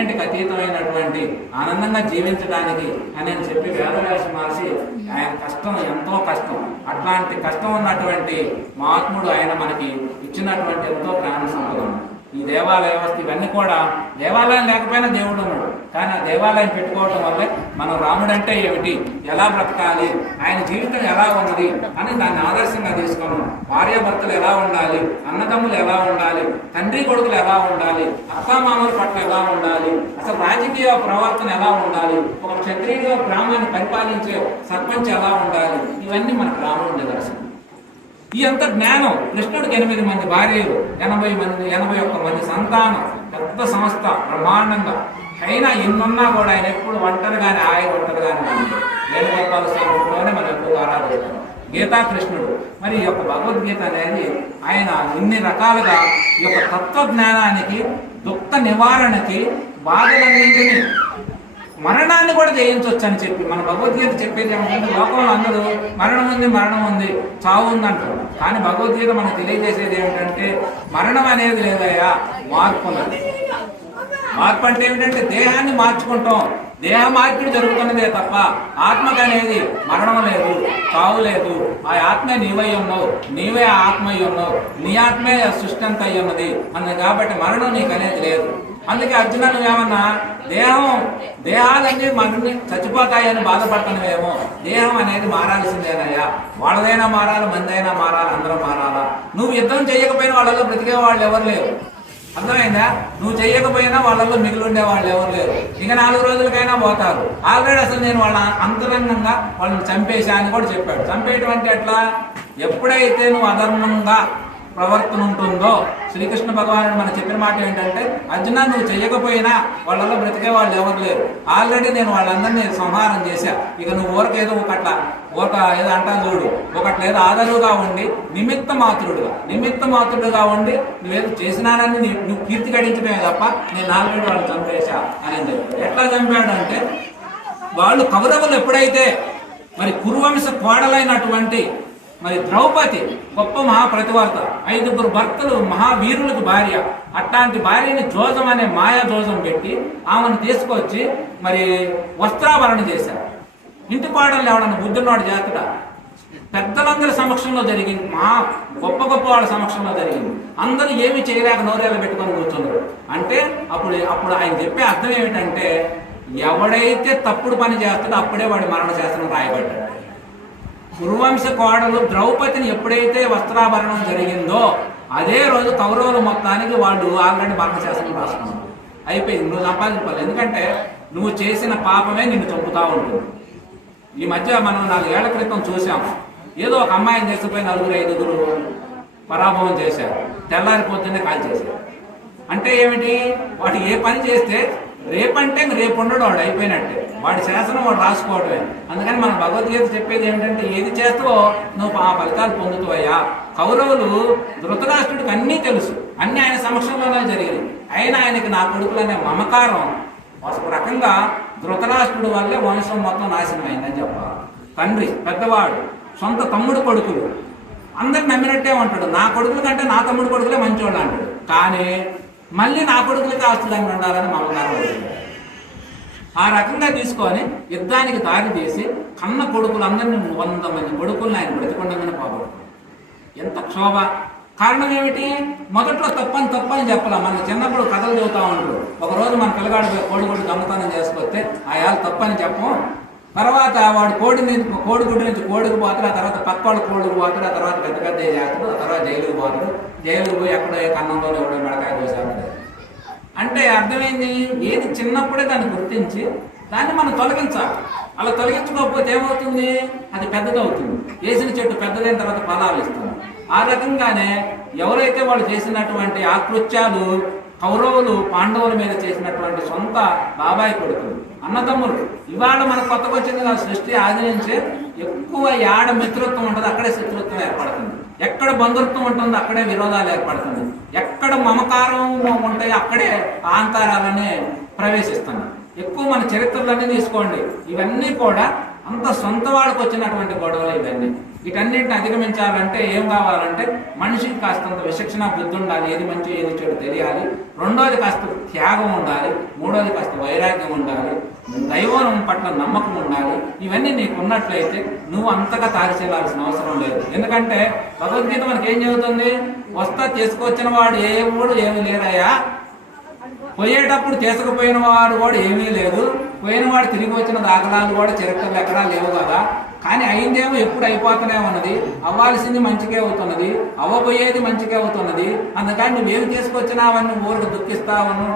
వీటన్నింటికి అతీతమైనటువంటి ఆనందంగా జీవించడానికి అని చెప్పి వేదవ్యాస మహర్షి ఆయన కష్టం ఎంతో కష్టం, అట్లాంటి కష్టం ఉన్నటువంటి మహాత్ముడు ఆయన మనకి ఇచ్చినటువంటి ఎంతో ప్రాణ సంపద. ఈ దేవాలయ వ్యవస్థ ఇవన్నీ కూడా, దేవాలయం లేకపోయినా దేవుడు ఉన్నాడు, కానీ ఆ దేవాలయం పెట్టుకోవటం వల్లే మనం రాముడు అంటే ఏమిటి, ఎలా బ్రతకాలి, ఆయన జీవితం ఎలా ఉన్నది అని దాన్ని ఆదర్శంగా తీసుకున్నాం. భార్యాభర్తలు ఎలా ఉండాలి, అన్నదమ్ములు ఎలా ఉండాలి, తండ్రి కొడుకులు ఎలా ఉండాలి, అత్తామామల పట్ల ఎలా ఉండాలి, అసలు రాజకీయ ప్రవర్తన ఎలా ఉండాలి, ఒక క్షత్రియుడిగా గ్రామాన్ని పరిపాలించే సర్పంచ్ ఎలా ఉండాలి, ఇవన్నీ మనకు రాముడు నిదర్శనం. ఈ అంత జ్ఞానం కృష్ణుడికి 8 మంది భార్యలు, 81 మంది సంతానం, పెద్ద సంస్థ బ్రహ్మాండంగా. అయినా ఎన్నున్నా కూడా ఆయన ఎప్పుడు ఒంటరిగానే, ఒంటరిగానే వేణుగోపాల స్వామిలోనే మనం ఎక్కువగా ఆరాధిస్తాం. గీతా కృష్ణుడు. మరి ఈ యొక్క భగవద్గీత అనేది ఆయన ఇన్ని రకాలుగా ఈ యొక్క తత్వజ్ఞానానికి, దుఃఖ నివారణకి, బాధలన్నింటినీ, మరణాన్ని కూడా జయించవచ్చు అని చెప్పి మన భగవద్గీత చెప్పేది ఏమంటే, లోకంలో అందరూ మరణం ఉంది చావు ఉంది అంటారు. కానీ భగవద్గీత మనకు తెలియజేసేది ఏమిటంటే మరణం అనేది లేదయ్యా, మార్పు ఉన్నది. మార్పు అంటే ఏమిటంటే దేహాన్ని మార్చుకుంటాం, దేహ మార్పిడి జరుగుతున్నదే తప్ప ఆత్మకు అనేది మరణం లేదు, చావు లేదు. ఆ ఆత్మే నీవై ఉన్నావు, నీవే ఆత్మై ఉన్నావు, నీ ఆత్మే సృష్టి అంత అయి ఉన్నది అన్నది. కాబట్టి మరణం నీకు అనేది లేదు. అందుకే అర్జున నువ్వేమన్నా దేహాలన్నీ మనల్ని చచ్చిపోతాయని బాధపడుతున్నావేమో, దేహం అనేది మారాల్సిందేనయ్యా. వాళ్ళదైనా మారాలి, మందైనా మారాలి, అందరూ మారాలా. నువ్వు యుద్ధం చేయకపోయినా వాళ్ళలో బ్రతికే వాళ్ళు ఎవరు లేరు, అర్థమైందా? నువ్వు చేయకపోయినా వాళ్ళలో మిగిలి ఉండే వాళ్ళు ఎవరు లేరు. ఇక 4 రోజులకైనా పోతారు. ఆల్రెడీ అసలు నేను వాళ్ళ అంతరంగంగా వాళ్ళని చంపేశా అని కూడా చెప్పాడు. చంపేయటం అంటే ఎట్లా? ఎప్పుడైతే నువ్వు అధర్మంగా ప్రవర్తన ఉంటుందో, శ్రీకృష్ణ భగవానుడు మనకు చెప్పిన మాట ఏంటంటే, అర్జున నువ్వు చేయకపోయినా వాళ్ళలో బ్రతికే వాళ్ళు ఎవరు లేరు, ఆల్రెడీ నేను వాళ్ళందరినీ సంహారం చేశా. ఇక నువ్వు ఊరకేదో ఏదో అంటాను చూడు, ఒకట్ల ఏదో ఆదరుగా ఉండి నిమిత్త మాత్రుడుగా ఉండి నువ్వేదో చేసినానని నువ్వు కీర్తి గడించడమే తప్ప నేను ఆల్రెడీ వాళ్ళు చంపేశా అని చెప్పి. ఎట్లా చంపాడు అంటే, వాళ్ళు కౌరవులు ఎప్పుడైతే మరి కురువంశ కోడలైనటువంటి మరి ద్రౌపది గొప్ప మహాప్రతివర్త, 5 భర్తలు మహావీరులకు భార్య, అట్లాంటి భార్యని జోజం అనే మాయా జోజం పెట్టి ఆమెను తీసుకొచ్చి మరి వస్త్రాభరణ చేశారు. ఇంటి పాటలు ఎవడన్నా బుద్ధున్నవాడు చేస్తాడా? పెద్దలందరి సమక్షంలో జరిగింది, గొప్ప వాళ్ళ సమక్షంలో జరిగింది. అందరూ ఏమి చేయలేక నోరేళ్ళ పెట్టుకొని కూర్చున్నారు. అంటే అప్పుడు ఆయన చెప్పే అర్థం ఏమిటంటే, ఎవడైతే తప్పుడు పని చేస్తాడో అప్పుడే వాడి మరణ శాసనం రాయబడ్డాడు. కురువంశ కోడలు ద్రౌపదిని ఎప్పుడైతే వస్త్రాభరణం జరిగిందో అదే రోజు కౌరవుల మొత్తానికి వాళ్ళు ఆల్రెడీ మరణశాసనం రాసుకున్నారు. అయిపోయింది, నువ్వు సంపాదించాలి. ఎందుకంటే నువ్వు చేసిన పాపమే నిన్ను చంపుతా ఉంటుంది. ఈ మధ్య మనం 4 ఏళ్ల క్రితం చూసాం, ఏదో ఒక అమ్మాయిని చేసిపోయి 4-5 పరాభవం చేశారు, తెల్లారి పొద్దున్నే కాల్ చేశారు. అంటే ఏమిటి? వాడు ఏ పని చేస్తే రేపంటే రేపు ఉండడు, వాడు అయిపోయినట్టే, వాడి శాసనం వాడు రాసుకోవడమే. అందుకని మన భగవద్గీత చెప్పేది ఏమిటంటే, ఏది చేస్తావో నువ్వు ఆ ఫలితాలు పొందుతావయ్యా. కౌరవులు ధృతరాష్ట్రుడికి అన్నీ తెలుసు, అన్నీ ఆయన సమక్షంలోనే జరిగింది. అయినా ఆయనకి నా కొడుకులు అనే మమకారం, ఒక రకంగా ధృతరాష్ట్రుడి వల్లే వంశం మొత్తం నాశనం అయిందని చెప్పాలి. తండ్రి పెద్దవాడు, సొంత తమ్ముడు కొడుకులు అందరు నమ్మినట్టే ఉంటాడు. నా కొడుకుల కంటే నా తమ్ముడు కొడుకులే మంచివాడు అంటాడు. కానీ మళ్ళీ నా కొడుకులకి ఆస్తులన్నీ ఉండాలని మమకారం ఉంటుంది. ఆ రకంగా తీసుకొని యుద్ధానికి దారి చేసి కన్న కొడుకులందరినీ 100 మంది కొడుకులను ఆయన బ్రతికొండగానే పోగొట్టాడు. ఎంత క్షోభ! కారణం ఏమిటి? మొదట్లో తప్పని చెప్పాల. మన చిన్నప్పుడు కథలు చదువుతా ఉంటారు. ఒకరోజు మన పిల్లగాడు కోడిగుడ్డు దొంగతనం చేసుకొస్తే ఆ తప్పని చెప్పం. తర్వాత వాడు కోడిగుడ్డు నుంచి కోడికి పోతాడు, ఆ తర్వాత పక్క వాళ్ళు కోడికి పోతాడు, ఆ తర్వాత పెద్ద చేస్తాడు, ఆ తర్వాత జైలుకి పోతాడు. జైలుకి పోయి ఎక్కడో కన్నంలో ఎవడో మెడకాయ కోసాడు. అంటే అర్థమైంది, ఏది చిన్నప్పుడే దాన్ని గుర్తించి దాన్ని మనం తొలగించాలి. అలా తొలగించుకోకపోతే ఏమవుతుంది? అది పెద్దదవుతుంది. వేసిన చెట్టు పెద్దదైన తర్వాత ఫలాలు ఇస్తుంది. ఆ రకంగానే ఎవరైతే వాళ్ళు చేసినటువంటి ఆకృత్యాలు, కౌరవులు పాండవుల మీద చేసినటువంటి సొంత బాబాయి కొడుకులు, అన్నదమ్ములు, ఇవాళ మనకు కొత్తగా వచ్చింది సృష్టి ఆది నుంచే ఎక్కువ యాడ మిత్రత్వం ఉంటుంది అక్కడే శత్రుత్వం ఏర్పడుతుంది, ఎక్కడ బంధుత్వం ఉంటుందో అక్కడే విరోధాలు ఏర్పడుతుంది, ఎక్కడ మమకారం ఉంటాయో అక్కడే అహంకారాలనే ప్రవేశిస్తున్నాయి. ఎక్కువ మన చరిత్రలన్నీ తీసుకోండి, ఇవన్నీ కూడా అంత సొంత వాళ్ళకు వచ్చినటువంటి గొడవలు ఇవన్నీ. వీటన్నిటిని అధిగమించాలంటే ఏం కావాలంటే మనిషికి కాస్తంత విచక్షణ బుద్ధి ఉండాలి, ఏది మంచి ఏది చెడు తెలియాలి. రెండోది కాస్త త్యాగం ఉండాలి. మూడోది వైరాగ్యం ఉండాలి, దైవం పట్ల నమ్మకం ఉండాలి. ఇవన్నీ నీకు ఉన్నట్లయితే నువ్వు అంతగా తారిచేయాల్సిన అవసరం లేదు. ఎందుకంటే భగవద్గీత మనకి ఏం చెబుతుంది? వస్తా తీసుకొచ్చిన వాడు ఏమీ లేరయ్యా, పోయేటప్పుడు తీసుకుపోయిన వాడు కూడా ఏమీ లేదు, పోయిన వాడు తిరిగి వచ్చిన దాఖలాలు కూడా చరిత్రలు ఎక్కడా లేవు కదా. కానీ అయిందేమో ఎప్పుడు అయిపోతూనే ఉన్నది, అవ్వాల్సింది మంచిగా అవుతున్నది, అవ్వబోయేది మంచిగా అవుతున్నది. అందుకని నువ్వేమి తీసుకొచ్చినావని ఊరికి దుఃఖిస్తావను.